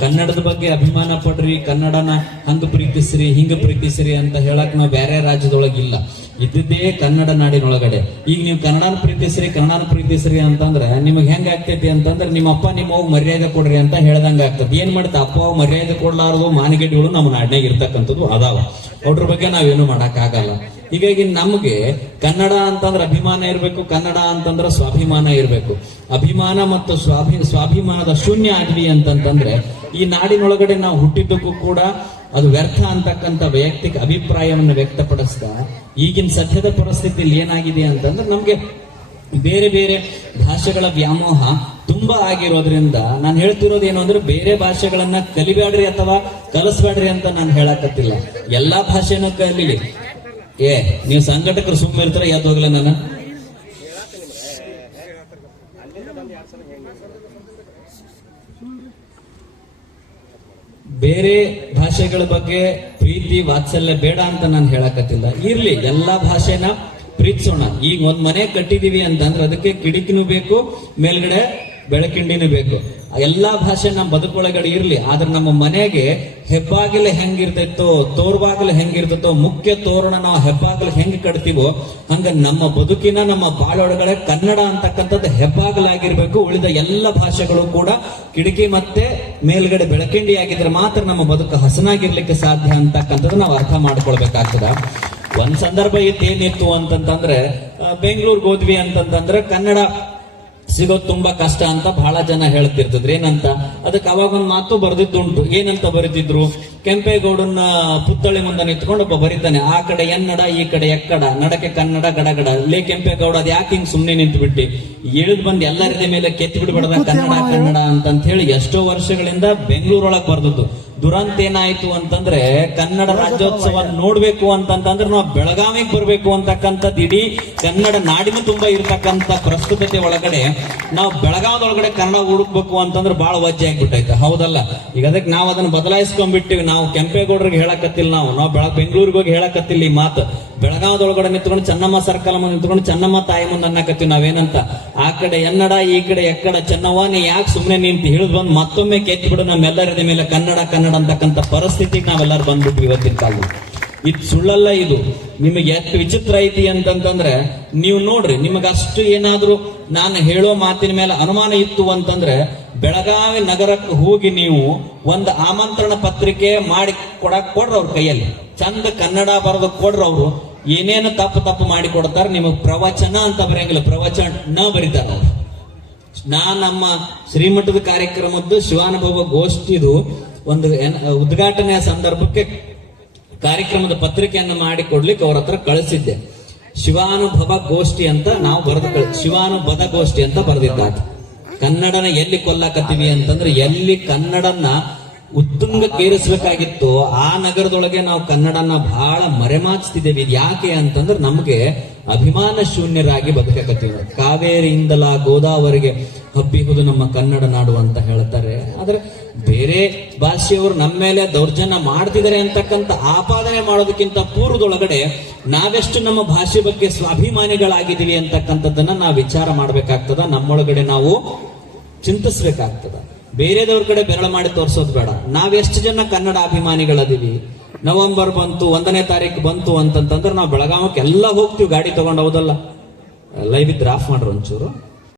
ಕನ್ನಡದ ಬಗ್ಗೆ ಅಭಿಮಾನ ಪಡ್ರಿ, ಕನ್ನಡನ ಹಂಗ ಪ್ರೀತಿಸ್ರಿ, ಹಿಂಗ ಪ್ರೀತಿಸ್ರಿ ಅಂತ ಹೇಳಕ್ ನಾವು ಬೇರೆ ರಾಜ್ಯದೊಳಗಿಲ್ಲ. ಇದ್ದಿದ್ದೇ ಕನ್ನಡ ನಾಡಿನೊಳಗಡೆ. ಈಗ ನೀವು ಕನ್ನಡನ ಪ್ರೀತಿಸ್ರಿ ಕನ್ನಡನ ಪ್ರೀತಿಸ್ರಿ ಅಂತಂದ್ರೆ ನಿಮಗೆ ಹೆಂಗ ಆಗ್ತೈತಿ ಅಂತಂದ್ರೆ ನಿಮ್ಮ ಅಪ್ಪ ನಿಮ್ಮ ಅವ್ವ ಮರ್ಯಾದೆ ಕೊಡ್ರಿ ಅಂತ ಹೇಳ್ದಂಗ ಆಗ್ತದೆ ಏನ್ ಮಾಡ್ತಾ? ಅಪ್ಪ ಅವ್ ಮರ್ಯಾದೆ ಕೊಡ್ಲಾರದು ಮಾನಗೇಡಿಗಳು ನಮ್ಮ ನಾಡಿನಾಗ ಇರ್ತಕ್ಕಂಥದ್ದು ಅದಾವ. ಅವ್ರ ಬಗ್ಗೆ ನಾವೇನು ಮಾಡಕ್ ಆಗಲ್ಲ. ಹೀಗಾಗಿ ನಮಗೆ ಕನ್ನಡ ಅಂತಂದ್ರೆ ಅಭಿಮಾನ ಇರಬೇಕು, ಕನ್ನಡ ಅಂತಂದ್ರೆ ಸ್ವಾಭಿಮಾನ ಇರಬೇಕು. ಅಭಿಮಾನ ಮತ್ತು ಸ್ವಾಭಿ, ಸ್ವಾಭಿಮಾನದ ಶೂನ್ಯ ಆದ್ವಿ ಅಂತಂತಂದ್ರೆ ಈ ನಾಡಿನೊಳಗಡೆ ನಾವು ಹುಟ್ಟಿದ್ದಕ್ಕೂ ಕೂಡ ಅದು ವ್ಯರ್ಥ ಅಂತಕ್ಕಂಥ ವೈಯಕ್ತಿಕ ಅಭಿಪ್ರಾಯವನ್ನು ವ್ಯಕ್ತಪಡಿಸ್ತಾ ಈಗಿನ ಸದ್ಯದ ಪರಿಸ್ಥಿತಿಯಲ್ಲಿ ಏನಾಗಿದೆ ಅಂತಂದ್ರೆ ನಮ್ಗೆ ಬೇರೆ ಬೇರೆ ಭಾಷೆಗಳ ವ್ಯಾಮೋಹ ತುಂಬಾ ಆಗಿರೋದ್ರಿಂದ ನಾನು ಹೇಳ್ತಿರೋದು ಏನು ಅಂದ್ರೆ ಬೇರೆ ಭಾಷೆಗಳನ್ನ ಕಲಿಬೇಡ್ರಿ ಅಥವಾ ಕಲಿಸ್ಬೇಡ್ರಿ ಅಂತ ನಾನು ಹೇಳಕತ್ತಿಲ್ಲ. ಎಲ್ಲಾ ಭಾಷೆನೂ ಕಲೀಲಿ. ಏ, ನೀವು ಸಂಘಟಕರು ಸುಮ್ಮನೆ ಇರ್ತಾರ? ಯಾವ್ದು ಹೋಗಲ್ಲ ನಾನು? ಬೇರೆ ಭಾಷೆಗಳ ಬಗ್ಗೆ ಪ್ರೀತಿ, ವಾತ್ಸಲ್ಯ ಬೇಡ ಅಂತ ನಾನು ಹೇಳಕತ್ತಿಲ್ಲ. ಇರ್ಲಿ, ಎಲ್ಲಾ ಭಾಷೆನ ಪ್ರೀತಿಸೋಣ. ಈಗ ಒಂದ್ ಮನೆ ಕಟ್ಟಿದೀವಿ ಅಂತಂದ್ರೆ ಅದಕ್ಕೆ ಕಿಡಿಕಿನೂ ಬೇಕು, ಮೇಲ್ಗಡೆ ಬೆಳಕಿಂಡಿನೂ ಬೇಕು. ಎಲ್ಲಾ ಭಾಷೆ ನಮ್ಮ ಬದುಕೊಳಗಡೆ ಇರಲಿ, ಆದ್ರೆ ನಮ್ಮ ಮನೆಗೆ ಹೆಬ್ಬಾಗಿಲು ಹೆಂಗಿರ್ತೈತೋ ತೋರ್ಬಾಗಿಲು ಹೆಂಗಿರ್ತೈತೋ, ಮುಖ್ಯ ತೋರಣ ನಾವು ಹೆಬ್ಬಾಗಿಲು ಹೆಂಗ್ ಕಟ್ತೀವೋ, ಹಂಗ ನಮ್ಮ ಬದುಕಿನ ನಮ್ಮ ಬಾಳೊಳಗಡೆ ಕನ್ನಡ ಅಂತಕ್ಕಂಥದ್ದು ಹೆಬ್ಬಾಗಿಲಾಗಿರ್ಬೇಕು ಉಳಿದ ಎಲ್ಲ ಭಾಷೆಗಳು ಕೂಡ ಕಿಟಕಿ ಮತ್ತೆ ಮೇಲ್ಗಡೆ ಬೆಳಕಿಂಡಿ ಆಗಿದ್ರೆ ಮಾತ್ರ ನಮ್ಮ ಬದುಕು ಹಸನಾಗಿರ್ಲಿಕ್ಕೆ ಸಾಧ್ಯ ಅಂತಕ್ಕಂಥದ್ದು ನಾವು ಅರ್ಥ ಮಾಡ್ಕೊಳ್ಬೇಕಾಗ್ತದ. ಒಂದ್ ಸಂದರ್ಭ ಇತ್ತೇನಿತ್ತು ಅಂತಂತಂದ್ರೆ ಬೆಂಗಳೂರಿಗೆ ಹೋದ್ವಿ ಅಂತಂತಂದ್ರೆ ಕನ್ನಡ ಸಿಗೋದು ತುಂಬಾ ಕಷ್ಟ ಅಂತ ಬಹಳ ಜನ ಹೇಳ್ತಿರ್ತಿದ್ರು. ಏನಂತ? ಅದಕ್ಕೆ ಅವಾಗ ಒಂದು ಮಾತು ಬರೆದಿದ್ದುಂಟು. ಏನಂತ ಬರೆದಿದ್ರು? ಕೆಂಪೇಗೌಡನ ಪುತ್ಥಳಿ ಮುಂದೆ ನಿಂತ್ಕೊಂಡು ಒಬ್ಬ ಬರೀತಾನೆ ಆ ಕಡೆ ಎನ್ನಡ ಈ ಕಡೆ ಎಕ್ಕಡ ನಡಕೆ ಕನ್ನಡ ಗಡಗಡ ಲೇ ಕೆಂಪೇಗೌಡ ಅದ್ ಯಾಕೆ ಹಿಂಗ್ ಸುಮ್ನೆ ನಿಂತು ಬಿಟ್ಟಿ ಇಳಿದ್ ಬಂದ್ ಎಲ್ಲರದ ಮೇಲೆ ಕೆತ್ತಿ ಬಿಡ್ಬಾರ್ದ ಕನ್ನಡ ಕನ್ನಡ ಅಂತ ಹೇಳಿ ಎಷ್ಟೋ ವರ್ಷಗಳಿಂದ ಬೆಂಗಳೂರೊಳಗ್ ಬರ್ದದ್ದು. ದುರಂತ ಏನಾಯ್ತು ಅಂತಂದ್ರೆ ಕನ್ನಡ ರಾಜ್ಯೋತ್ಸವ ನೋಡ್ಬೇಕು ಅಂತಂತಂದ್ರೆ ನಾವು ಬೆಳಗಾವಿಗೆ ಬರಬೇಕು ಅಂತಕ್ಕಂಥದ್ದು ಇಡೀ ಕನ್ನಡ ನಾಡಿನ ತುಂಬಾ ಇರ್ತಕ್ಕಂಥ ಪ್ರಸ್ತುತತೆ ಒಳಗಡೆ ನಾವು ಬೆಳಗಾವದೊಳಗಡೆ ಕನ್ನಡ ಹುಡುಕ್ಬೇಕು ಅಂತಂದ್ರೆ ಬಹಳ ವಜ್ಜೆ ಆಗ್ಬಿಟ್ಟೈತೆ. ಹೌದಲ್ಲ? ಈಗ ಅದಕ್ಕೆ ನಾವು ಅದನ್ನ ಬದಲಾಯಿಸ್ಕೊಂಡ್ಬಿಟ್ಟಿವಿ. ನಾವು ಕೆಂಪೇಗೌಡರಿಗೆ ಹೇಳಕತ್ತಿಲ್ಲ ನಾವು. ನಾವು ಬೆಳ, ಬೆಂಗಳೂರಿಗೆ ಹೋಗಿ ಹೇಳಕತ್ತಿಲ್ಲ ಈ ಮಾತು. ಬೆಳಗಾವದೊಳಗಡೆ ನಿಂತ್ಕೊಂಡು ಚನ್ನಮ್ಮ ಸರ್ಕಲ್ ಮುಂದೆ ನಿಂತ್ಕೊಂಡು ಚೆನ್ನಮ್ಮ ತಾಯಿ ಮುಂದೆ ಅನ್ನಕತ್ತೀವಿ ನಾವೇನಂತ. ಆ ಕಡೆ ಎನ್ನಡ, ಈ ಕಡೆ ಎಕ್ಕಡ, ಚೆನ್ನವ್ವ, ನೀ ಯಾಕೆ ಸುಮ್ಮನೆ ನಿಂತು ಹಿಡಿದು ಬಂದು ಮತ್ತೊಮ್ಮೆ ಕೆತ್ತಿಬಿಡು ನಮ್ಮೆಲ್ಲರ ನಮ್ಮೆಲ್ಲರದ ಮೇಲೆ ಕನ್ನಡ ಕನ್ನಡ ಅಂತಕ್ಕಂಥ ಪರಿಸ್ಥಿತಿಗೆ ನಾವೆಲ್ಲರೂ ಬಂದ್ಬಿಟ್ವಿ ಇವತ್ತಿನ ಕಾಲದಲ್ಲಿ. ಇದು ಸುಳ್ಳಲ್ಲ ಇದು. ನಿಮಗೆ ಎಷ್ಟು ವಿಚಿತ್ರ ಐತಿ ಅಂತಂತಂದ್ರೆ, ನೀವು ನೋಡ್ರಿ, ನಿಮಗೆ ಅಷ್ಟು ಏನಾದರೂ ನಾನು ಹೇಳೋ ಮಾತಿನ ಮೇಲೆ ಅನುಮಾನ ಇತ್ತು ಅಂತಂದ್ರೆ, ಬೆಳಗಾವಿ ನಗರಕ್ಕೆ ಹೋಗಿ ನೀವು ಒಂದು ಆಮಂತ್ರಣ ಪತ್ರಿಕೆ ಮಾಡಿ ಕೊಡಕ್ ಕೊಡ್ರಿ ಅವ್ರ ಕೈಯಲ್ಲಿ. ಚಂದ ಕನ್ನಡ ಬರೆದು ಕೊಡ್ರಿ ಅವರು. ಏನೇನು ತಪ್ಪು ತಪ್ಪು ಮಾಡಿ ಕೊಡ್ತಾರೆ, ನಿಮಗೆ ಪ್ರವಚನ ಅಂತ ಬರೆಯಂಗಿಲ್ಲ. ಪ್ರವಚನ ಬರೀತಾರ ಅವರು. ನಾ ನಮ್ಮ ಶ್ರೀಮಠದ ಕಾರ್ಯಕ್ರಮದ್ದು ಶಿವಾನುಭವ ಗೋಷ್ಠಿದು ಒಂದು ಉದ್ಘಾಟನೆಯ ಸಂದರ್ಭಕ್ಕೆ ಕಾರ್ಯಕ್ರಮದ ಪತ್ರಿಕೆಯನ್ನು ಮಾಡಿ ಕೊಡ್ಲಿಕ್ಕೆ ಅವ್ರ ಹತ್ರ ಕಳಿಸಿದ್ದೆ. ಶಿವಾನುಭವ ಗೋಷ್ಠಿ ಅಂತ ನಾವು ಬರೆದು ಕಳ್, ಶಿವಾನುಭದ ಗೋಷ್ಠಿ ಅಂತ ಬರೆದಿದ್ದಾತ ಕನ್ನಡನ ಎಲ್ಲಿ ಕೊಲ್ಲಾಕತ್ತೀವಿ ಅಂತಂದ್ರೆ ಎಲ್ಲಿ ಕನ್ನಡನ್ನ ಉತ್ತುಂಗಕ್ಕೇರಿಸ್ಬೇಕಾಗಿತ್ತು. ಆ ನಗರದೊಳಗೆ ನಾವು ಕನ್ನಡನ ಬಹಳ ಮರೆಮಾಚ್ತಿದ್ದೇವೆ. ಇದು ಯಾಕೆ ಅಂತಂದ್ರೆ ನಮಗೆ ಅಭಿಮಾನ ಶೂನ್ಯರಾಗಿ ಬದುಕಕತ್ತೀವಿ. ಕಾವೇರಿಯಿಂದಲ ಗೋದಾವರಿಗೆ ಹಬ್ಬಿಹುದು ನಮ್ಮ ಕನ್ನಡ ನಾಡು ಅಂತ ಹೇಳ್ತಾರೆ. ಆದ್ರೆ ಬೇರೆ ಭಾಷೆಯವರು ನಮ್ಮ ಮೇಲೆ ದೌರ್ಜನ್ಯ ಮಾಡ್ತಿದ್ದಾರೆ ಅಂತಕ್ಕಂಥ ಆಪಾದನೆ ಮಾಡೋದಕ್ಕಿಂತ ಪೂರ್ವದೊಳಗಡೆ ನಾವೆಷ್ಟು ನಮ್ಮ ಭಾಷೆ ಬಗ್ಗೆ ಸ್ವಾಭಿಮಾನಿಗಳಾಗಿದ್ದೀವಿ ಅಂತಕ್ಕಂಥದ್ದನ್ನ ನಾವು ವಿಚಾರ ಮಾಡ್ಬೇಕಾಗ್ತದ. ನಮ್ಮೊಳಗಡೆ ನಾವು ಚಿಂತಿಸ್ಬೇಕಾಗ್ತದ. ಬೇರೆದವ್ರ ಕಡೆ ಬೆರಳು ಮಾಡಿ ತೋರಿಸೋದು ಬೇಡ. ನಾವೆಷ್ಟು ಜನ ಕನ್ನಡ ಅಭಿಮಾನಿಗಳದೀವಿ? ನವೆಂಬರ್ ಬಂತು, ಒಂದನೇ ತಾರೀಕು ಬಂತು ಅಂತಂತಂದ್ರೆ ನಾವು ಬೆಳಗಾವಕ್ಕೆ ಎಲ್ಲ ಹೋಗ್ತೀವಿ, ಗಾಡಿ ತಗೊಂಡು ಹೌದಲ್ಲ? ಲೈವ್ ಇದ್ರೆ ಆಫ್ ಮಾಡ್ರಿ ಒಂಚೂರು.